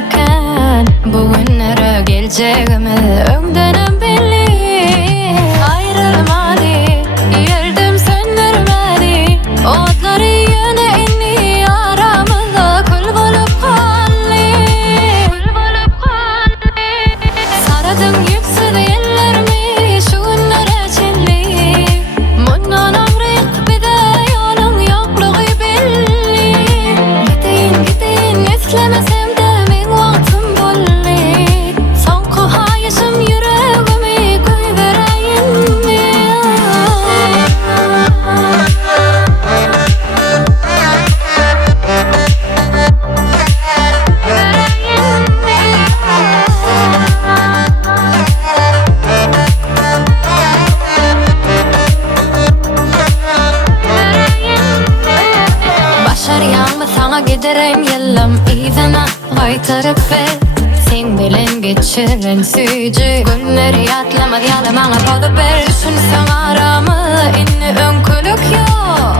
eken bu günlere geleceğimi önden belli. Ayrılmadı yerdim sen vermedi, otları yine inni aramızda kul bulup kalli. Saradın yüksüz ellerimi şu günlere çelli, bundan amrık bir de yolun yokluğu belli. Gidin istemesem de men vaktim bolli, son kohayışım yüreğimi koy vereyim mi? Başarıyan sana giderin yılım izine kaytarıp ver. Sen bilen geçirin süyücü günleri yatlama yana bana kodu ver. Düşünsen aramı inni önkülük yok.